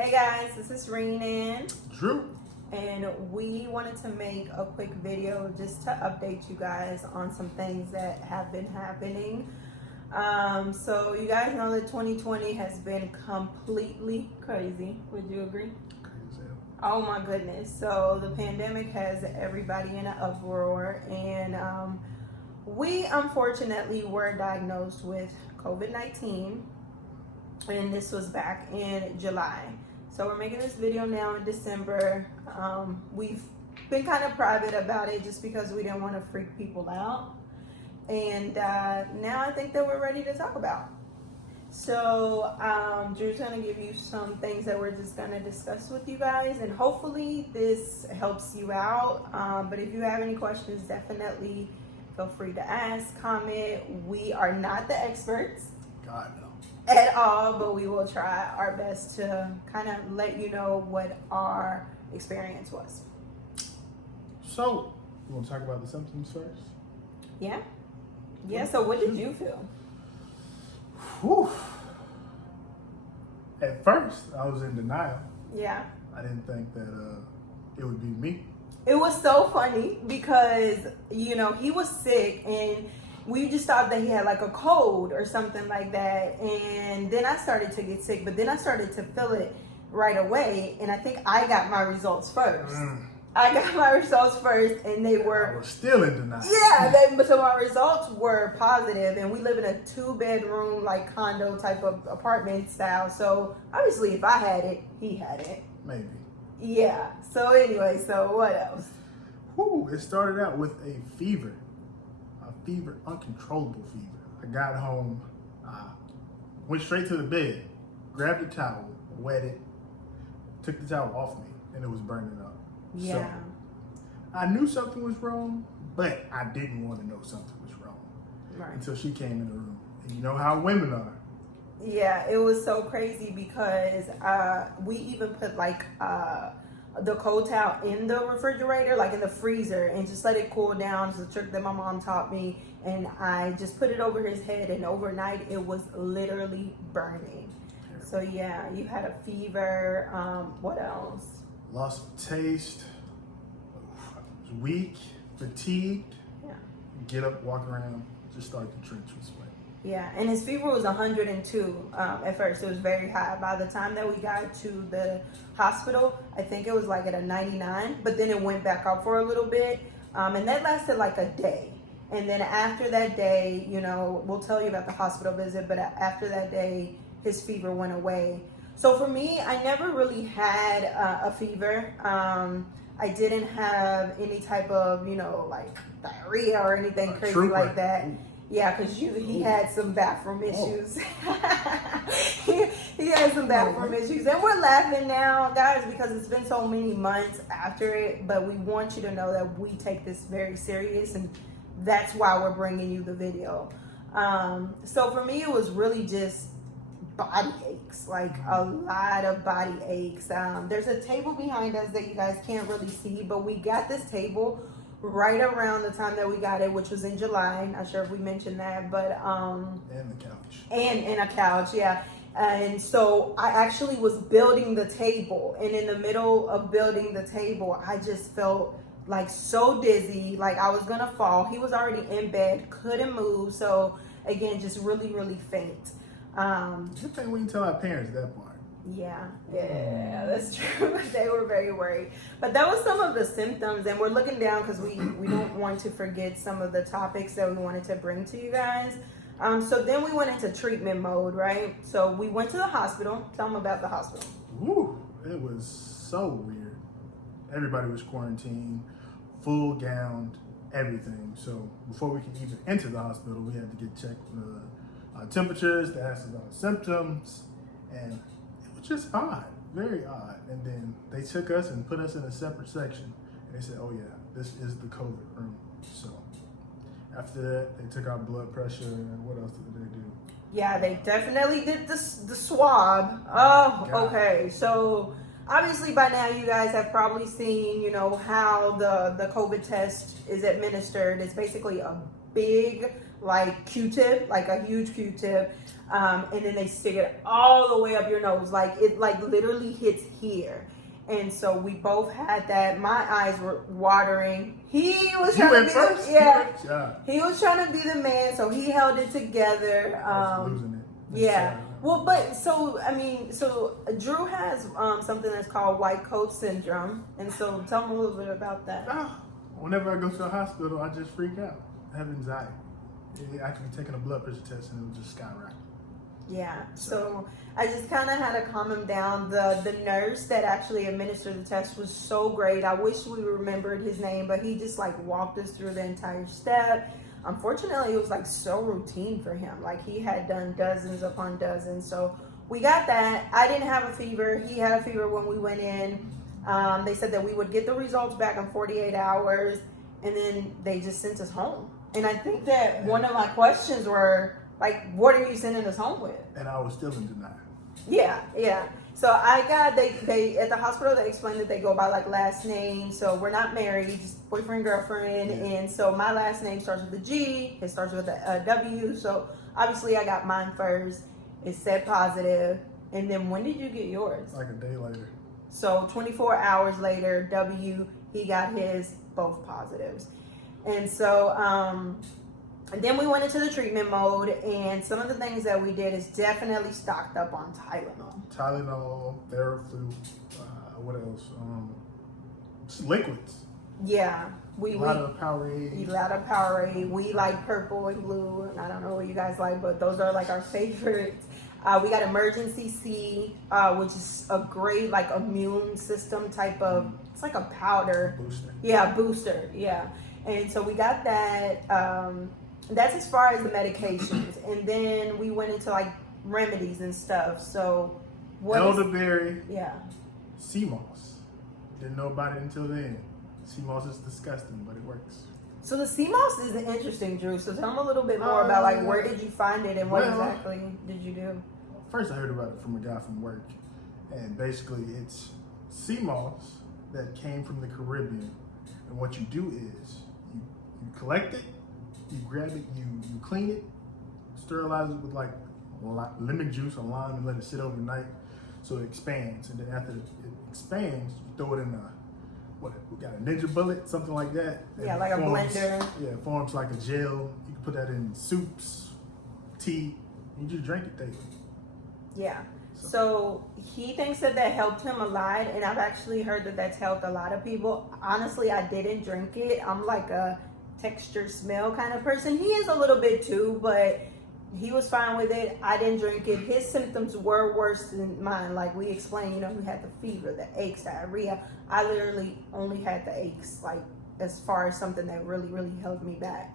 Hey guys, this is Reen&Drew. Drew. And we wanted to make a quick video just to update you guys on some things that have been happening. So you guys know that 2020 has been completely crazy. Would you agree? Crazy. Oh my goodness. So the pandemic has everybody in an uproar, and we unfortunately were diagnosed with COVID-19, and this was back in July. So we're making this video now in December. We've been kind of private about it just because we didn't want to freak people out. And now I think that we're ready to talk about. So Drew's going to give you some things that we're just going to discuss with you guys. And hopefully this helps you out. But if you have any questions, definitely feel free to ask, comment. We are not the experts. God, no. At all, but we will try our best to kind of let you know what our experience was. So, you want to talk about the symptoms first? Yeah. So what did you feel? Whew. At first, I was in denial. Yeah. I didn't think that it would be me. It was so funny because, he was sick and we just thought that he had like a cold or something like that. And then I started to get sick, but then I started to feel it right away. And I think I got my results first. I got my results first, and they were... I was still in denial. Yeah, so my results were positive, and we live in a 2-bedroom, like, condo type of apartment style. So, obviously, if I had it, he had it. Maybe. Yeah. So, anyway, so what else? It started out with a fever. A fever, uncontrollable fever. I got home, went straight to the bed, grabbed a towel, wet it, took the towel off me, and it was burning up. Yeah. So, I knew something was wrong, but I didn't want to know something was wrong. Right. Until she came in the room. And you know how women are. Yeah, it was so crazy because we even put like the cold towel in the refrigerator, like in the freezer, and just let it cool down. It's a trick that my mom taught me. And I just put it over his head, and overnight it was literally burning. So yeah, you had a fever. What else? Lost of taste. Was weak, fatigued. Yeah. Get up, walk around, just start to drench with sweat. Yeah, and his fever was 102 at first. It was very high. By the time that we got to the hospital, I think it was like at a 99, but then it went back up for a little bit. And that lasted like a day. And then after that day, we'll tell you about the hospital visit, but after that day, his fever went away. So for me, I never really had a fever. I didn't have any type of, like diarrhea or anything crazy like that. Yeah, because he had some bathroom issues. he had some bathroom issues. And we're laughing now, guys, because it's been so many months after it. But we want you to know that we take this very serious, and that's why we're bringing you the video. So for me, it was really just body aches, like a lot of body aches. There's a table behind us that you guys can't really see, but we got this table right around the time that we got it, which was in July. Not sure if we mentioned that, but and the couch. And a couch, yeah. And so I actually was building the table, and in the middle of building the table, I just felt like so dizzy, like I was gonna fall. He was already in bed, couldn't move, so again, just really, really faint. Good thing we didn't tell our parents that part. Yeah, that's true. They were very worried. But that was some of the symptoms, and we're looking down because we don't want to forget some of the topics that we wanted to bring to you guys. So then we went into treatment mode, right? So we went to the hospital. Tell them about the hospital. It was so weird. Everybody was quarantined, full gowned, everything. So before we could even enter the hospital, we had to get checked for temperatures, to ask about symptoms, and it was just odd, very odd. And then they took us and put us in a separate section, and they said, "Oh yeah, this is the COVID room." So after that, they took our blood pressure, and what else did they do? Yeah, they definitely did the swab. Oh, God. Okay. So obviously by now you guys have probably seen, how the COVID test is administered. It's basically a big like Q-tip, like a huge Q-tip, and then they stick it all the way up your nose, like it like literally hits here. And so we both had that. My eyes were watering. He was trying to be first? he was trying to be the man, so he held it together. I was losing it. Yeah. Well, but so I mean, so Drew has something that's called white coat syndrome, and so tell me a little bit about that. Whenever I go to the hospital, I just freak out. I have anxiety. I could be taking a blood pressure test and it would just skyrocket. Yeah, so I just kind of had to calm him down. The nurse that actually administered the test was so great. I wish we remembered his name, but he just like walked us through the entire step. Unfortunately, it was like so routine for him. Like he had done dozens upon dozens. So we got that. I didn't have a fever. He had a fever when we went in. They said that we would get the results back in 48 hours, and then they just sent us home. And I think that one of my questions were, like, what are you sending us home with? And I was still in denial. Yeah. So I got, they at the hospital, they explained that they go by like last name. So we're not married, just boyfriend, girlfriend. Yeah. And so my last name starts with a G, it starts with a W. So obviously I got mine first. It said positive. And then when did you get yours? Like a day later. So 24 hours later, W, he got his, both positives. And so, and then we went into the treatment mode, and some of the things that we did is definitely stocked up on Tylenol, Theraflu, what else? Liquids. Yeah. A lot of Powerade. We like purple and blue, and I don't know what you guys like, but those are like our favorites. We got Emergency C, which is a great like immune system type of, it's like a powder. Booster. Yeah, booster, yeah. And so we got that. That's as far as the medications. And then we went into like remedies and stuff. So elderberry. Yeah. Sea moss. Didn't know about it until then. Sea moss is disgusting, but it works. So the sea moss is interesting, Drew. So tell them a little bit more about like where did you find it and what exactly did you do? First I heard about it from a guy from work. And basically it's sea moss that came from the Caribbean. And what you do is you collect it, you grab it, you clean it, sterilize it with like lemon juice or lime and let it sit overnight so it expands. And then after it expands, you throw it in we got a Ninja bullet, something like that. Yeah, like a blender. Yeah, it forms like a gel. You can put that in soups, tea, and you just drink it daily. Yeah. So he thinks that helped him a lot, and I've actually heard that that's helped a lot of people. Honestly, I didn't drink it. I'm like a texture smell kind of person. He is a little bit too, but he was fine with it. I didn't drink it. His symptoms were worse than mine. Like we explained, he had the fever, the aches, diarrhea. I literally only had the aches, like as far as something that really, really held me back.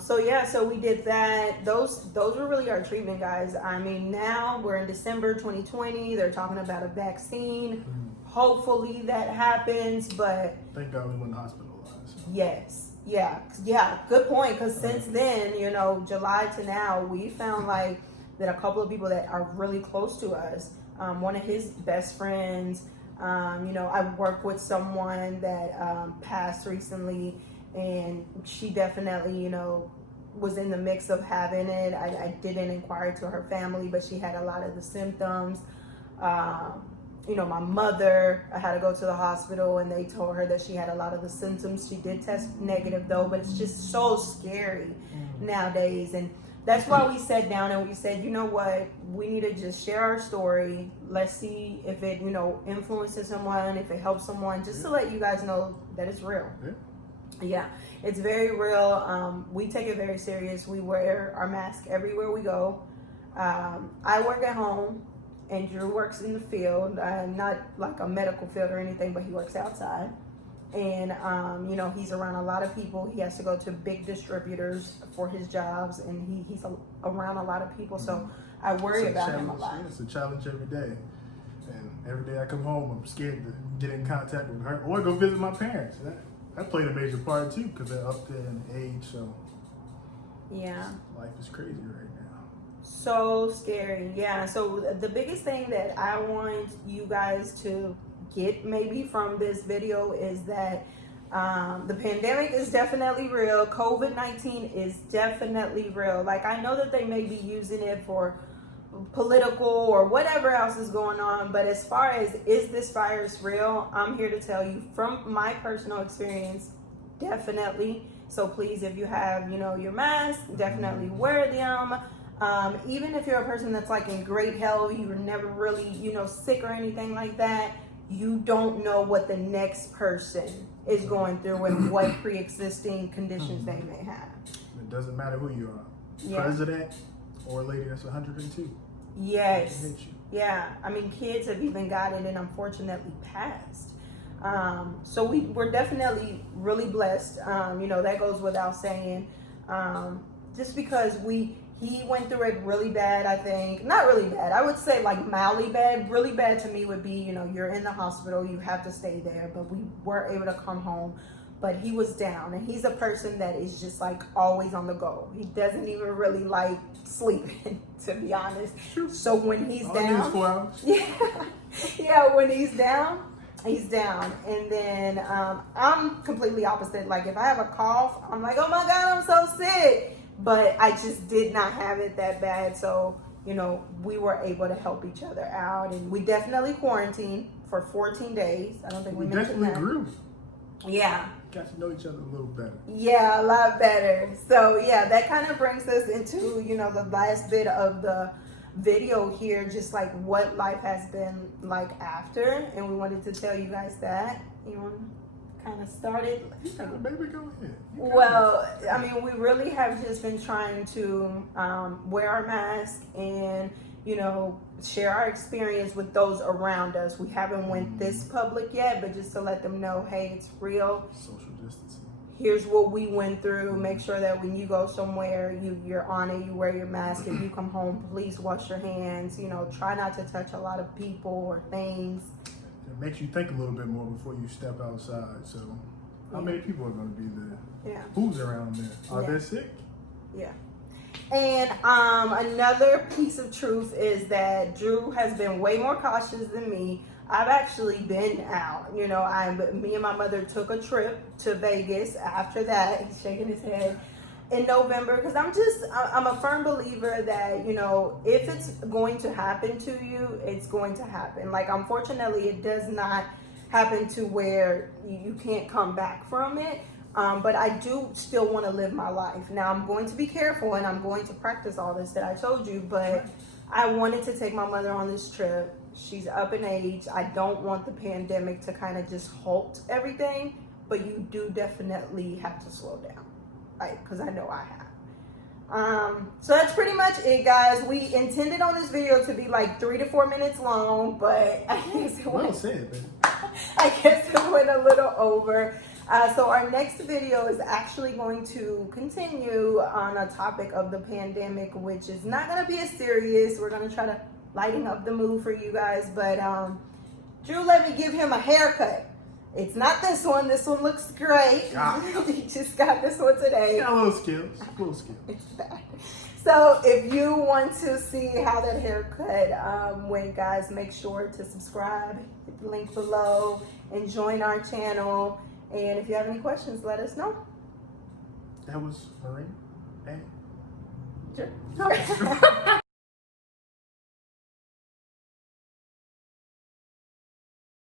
So we did that. Those were really our treatment, guys. I mean, now we're in December 2020. They're talking about a vaccine. Hopefully that happens, but thank God we weren't hospitalized. Yes. Yeah. Good point. Because since then, July to now, we found like that a couple of people that are really close to us. One of his best friends. I work with someone that passed recently. And she definitely, was in the mix of having it. I didn't inquire to her family, but she had a lot of the symptoms. My mother, I had to go to the hospital and they told her that she had a lot of the symptoms. She did test negative though, but it's just so scary nowadays. And that's why we sat down and we said, you know what, we need to just share our story. Let's see if it, influences someone, if it helps someone, just to let you guys know that it's real. Yeah, it's very real. We take it very serious. We wear our mask everywhere we go. I work at home and Drew works in the field. Not like a medical field or anything, but he works outside. And, he's around a lot of people. He has to go to big distributors for his jobs, and he's around a lot of people. So I worry about him a lot. It's a challenge every day. And every day I come home, I'm scared to get in contact with her or go visit my parents. That played a major part too, because they're up there in age, so yeah, life is crazy right now. So scary, yeah. So the biggest thing that I want you guys to get maybe from this video is that The pandemic is definitely real. COVID-19 is definitely real. Like, I know that they may be using it for political or whatever else is going on, but as far as is this virus real, I'm here to tell you from my personal experience, definitely. So please, if you have, your mask, definitely wear them. Even if you're a person that's like in great health, you were never really, sick or anything like that, you don't know what the next person is going through and what pre-existing conditions they may have. It doesn't matter who you are, Yeah. president or a lady that's 102. Yes. It hits you. Yeah. I mean, kids have even gotten and unfortunately passed. So we're definitely really blessed. That goes without saying. Just because he went through it really bad, I think. Not really bad. I would say like mildly bad. Really bad to me would be, you're in the hospital, you have to stay there, but we were able to come home. But he was down, and he's a person that is just like always on the go. He doesn't even really like sleeping, to be honest. So when he's All down, 4 hours. yeah, when he's down, he's down. And then I'm completely opposite. Like if I have a cough, I'm like, oh my God, I'm so sick. But I just did not have it that bad. So, we were able to help each other out. And we definitely quarantined for 14 days. I don't think we mentioned definitely that. grew. Yeah. Got to know each other a little better. Yeah, a lot better. So, yeah, that kind of brings us into, the last bit of the video here, just like what life has been like after. And we wanted to tell you guys that. You want to kind of start it? Baby, go ahead. Well, I mean, we really have just been trying to wear our mask and, share our experience with those around us. We haven't went this public yet, but just to let them know, hey, it's real. Social distancing. Here's what we went through. Make sure that when you go somewhere, you're on it, you wear your mask. If you come home, please wash your hands. Try not to touch a lot of people or things. It makes you think a little bit more before you step outside. So, how many people are going to be there? Yeah. Who's around there? Are Yeah. they sick? Yeah. And another piece of truth is that Drew has been way more cautious than me. I've actually been out. Me and my mother took a trip to Vegas after that. He's shaking his head. In November, because I'm a firm believer that, if it's going to happen to you, it's going to happen. Like, unfortunately, it does not happen to where you can't come back from it. But I do still want to live my life. Now, I'm going to be careful and I'm going to practice all this that I told you, but I wanted to take my mother on this trip. She's up in age. I don't want the pandemic to kind of just halt everything, but you do definitely have to slow down, right? Because I know I have. So that's pretty much it, guys. We intended on this video to be like 3 to 4 minutes long, but I guess it Well went, said, baby. I guess it went a little over. So our next video is actually going to continue on a topic of the pandemic, which is not going to be as serious. We're going to try to lighten up the mood for you guys. But Drew let me give him a haircut. It's not this one. This one looks great. He just got this one today. Got a little skills. It's bad. So if you want to see how that haircut went, guys, make sure to subscribe. Hit the link below and join our channel. And if you have any questions, let us know. That was Reen and Sure.